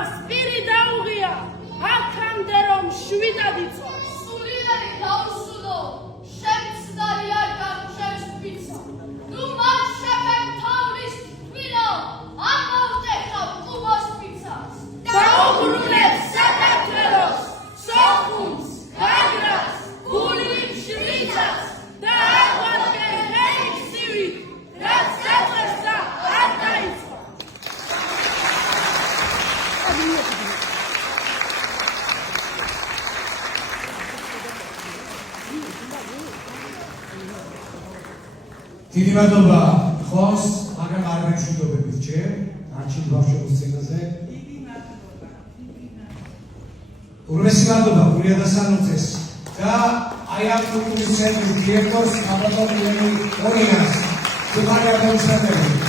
თავს პირი დაუღია, აქამდე რომ შვიდად იწვევს. სულინარი გაუსუნო, შემცდარი არ გამჩევს თვითსა. ნუ მათ შეფენ თავის თბილო, არ მოვტეხავ ყუბოს თვითსას. დაუბრუნებს საქართველოს, სოხუმს, გაგრას, გულივით შვიცას და აღვადგენ ხეივსივით, რაც დაწყებსა არ დაიწყო. დიდი მადლობა ხოს, მაგრამ არ მეშვიდობებით ჯერ, არჩილ ბავშვების სცენაზე. დიდი მადლობა. ურმესი მადლობა გურია დასანუცეს და აი ამ კულტურის ცენტრის დირექტორს აბატონ ილენი ორინას. თუ მაგარ დაუსწრებელი